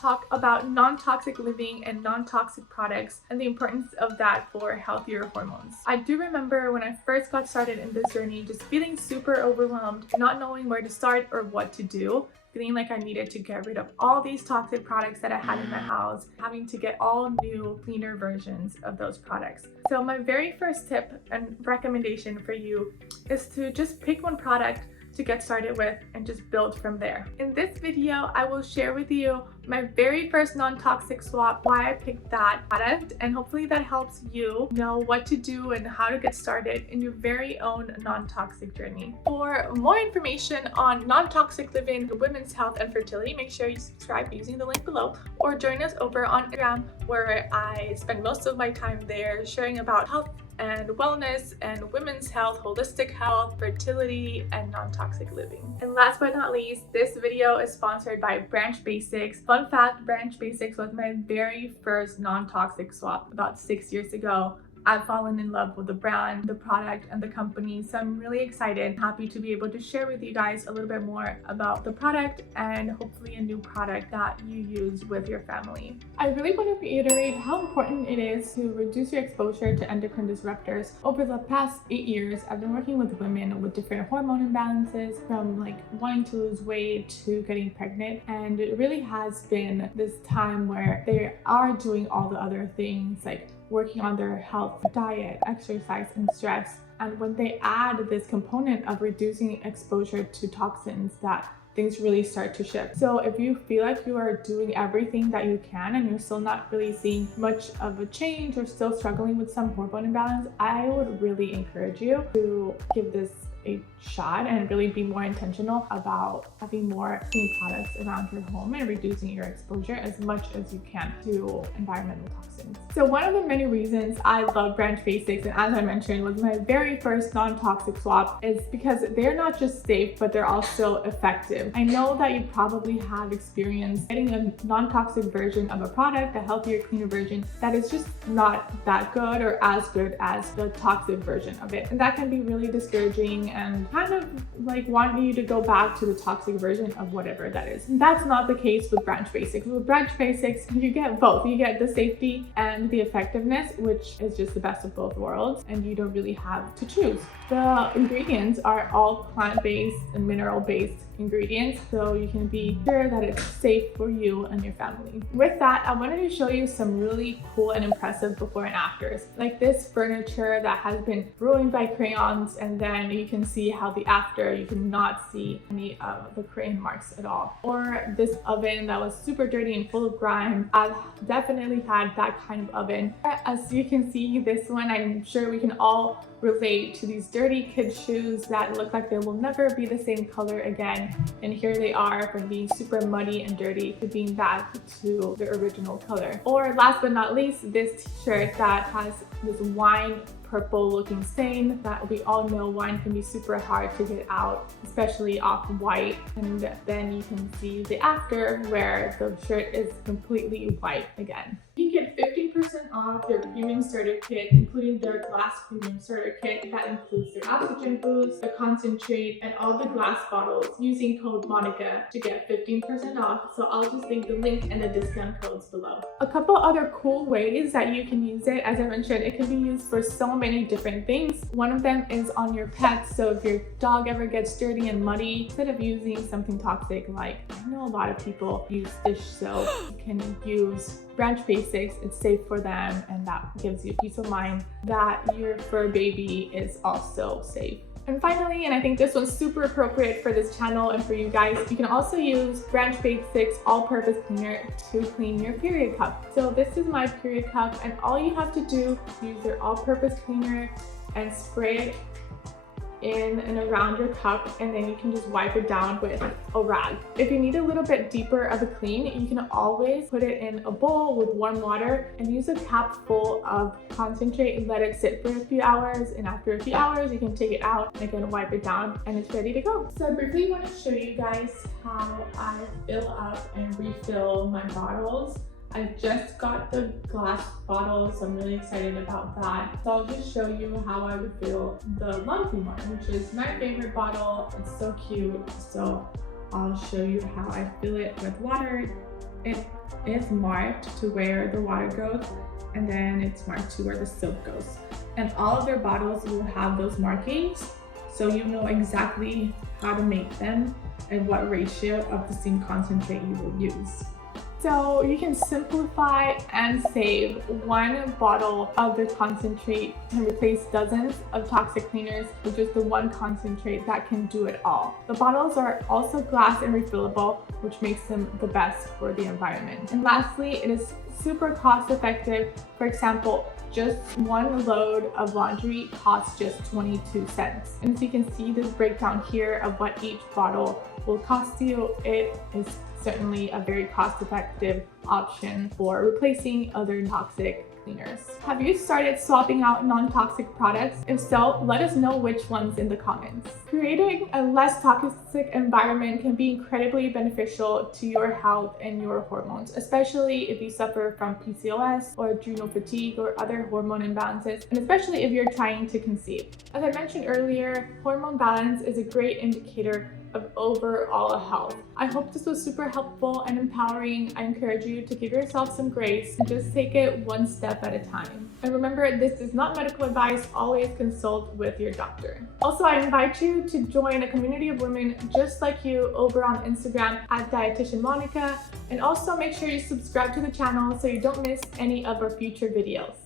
talk about non-toxic living and non-toxic products and the importance of that for healthier hormones. I do remember when I first got started in this journey just feeling super overwhelmed, not knowing where to start or what to do, feeling like I needed to get rid of all these toxic products that I had in my house, having to get all new, cleaner versions of those products. So my very first tip and recommendation for you is to just pick one product to get started with and just build from there. In this video, I will share with you my very first non-toxic swap, why I picked that product, and hopefully that helps you know what to do and how to get started in your very own non-toxic journey. For more information on non-toxic living, women's health, and fertility, make sure you subscribe using the link below or join us over on Instagram, where I spend most of my time there sharing about health and wellness and women's health, holistic health, fertility, and non-toxic living. And last but not least, this video is sponsored by Branch Basics. Fun fact, Branch Basics was my very first non-toxic swap about 6 years ago. I've fallen in love with the brand, the product, and the company, so I'm really excited, happy to be able to share with you guys a little bit more about the product and hopefully a new product that you use with your family. I really want to reiterate how important it is to reduce your exposure to endocrine disruptors. Over the past 8 years, I've been working with women with different hormone imbalances, from like wanting to lose weight to getting pregnant, and it really has been this time where they are doing all the other things like working on their health, diet, exercise, and stress. And when they add this component of reducing exposure to toxins, that things really start to shift. So if you feel like you are doing everything that you can and you're still not really seeing much of a change or still struggling with some hormone imbalance, I would really encourage you to give this a shot and really be more intentional about having more clean products around your home and reducing your exposure as much as you can to environmental toxins. So one of the many reasons I love Branch Basics, and as I mentioned was my very first non-toxic swap, is because they're not just safe, but they're also effective. I know that you probably have experienced getting a non-toxic version of a product, a healthier, cleaner version that is just not that good or as good as the toxic version of it. And that can be really discouraging and kind of like wanting you to go back to the toxic version of whatever that is. And that's not the case with Branch Basics. With Branch Basics, you get both. You get the safety and the effectiveness, which is just the best of both worlds, and you don't really have to choose. The ingredients are all plant-based and mineral-based ingredients, so you can be sure that it's safe for you and your family. With that, I wanted to show you some really cool and impressive before and afters, like this furniture that has been ruined by crayons, and then you can see how the after, you cannot see any of the crayon marks at all. Or this oven that was super dirty and full of grime. I've definitely had that kind of oven. As you can see, this one, I'm sure we can all relate to these dirty kid shoes that look like they will never be the same color again, and here they are from being super muddy and dirty to being back to the original color. Or last but not least, this t-shirt that has this wine purple looking stain that we all know wine can be super hard to get out, especially off white. And then you can see the after where the shirt is completely white again. You can get 15% off their premium starter kit, including their glass premium starter kit that includes their oxygen boost, the concentrate, and all the glass bottles using code MONICA to get 15% off. So I'll just leave the link and the discount codes below. A couple other cool ways that you can use it, as I mentioned, it can be used for so many different things. One of them is on your pets. So if your dog ever gets dirty and muddy, instead of using something toxic, like I know a lot of people use dish soap, you can use Branch Basics. It's safe for them, and that gives you peace of mind that your fur baby is also safe. And finally, and I think this one's super appropriate for this channel and for you guys, you can also use Branch Basics all-purpose cleaner to clean your period cup. So this is my period cup, and all you have to do is use your all-purpose cleaner and spray it in and around your cup, and then you can just wipe it down with a rag. If you need a little bit deeper of a clean, you can always put it in a bowl with warm water and use a cap full of concentrate and let it sit for a few hours, and after a few hours you can take it out and again wipe it down and it's ready to go. So I briefly want to show you guys how I fill up and refill my bottles. I just got the glass bottle, so I'm really excited about that. So I'll just show you how I would fill the monthly one, which is my favorite bottle. It's so cute. So I'll show you how I fill it with water. It is marked to where the water goes, and then it's marked to where the soap goes. And all of their bottles will have those markings, so you know exactly how to make them and what ratio of the same concentrate you will use. So you can simplify and save one bottle of the concentrate and replace dozens of toxic cleaners with just the one concentrate that can do it all. The bottles are also glass and refillable, which makes them the best for the environment. And lastly, it is super cost effective. For example, just one load of laundry costs just 22 cents. And as you can see this breakdown here of what each bottle will cost you, it is certainly a very cost-effective option for replacing other toxic cleaners. Have you started swapping out non-toxic products? If so, let us know which ones in the comments. Creating a less toxic environment can be incredibly beneficial to your health and your hormones, especially if you suffer from PCOS or adrenal fatigue or other hormone imbalances, and especially if you're trying to conceive. As I mentioned earlier, hormone balance is a great indicator of overall health. I hope this was super helpful and empowering. I encourage you to give yourself some grace and just take it one step at a time. And remember, this is not medical advice. Always consult with your doctor. Also, I invite you to join a community of women just like you over on Instagram at Dietitian Monica. And also make sure you subscribe to the channel so you don't miss any of our future videos.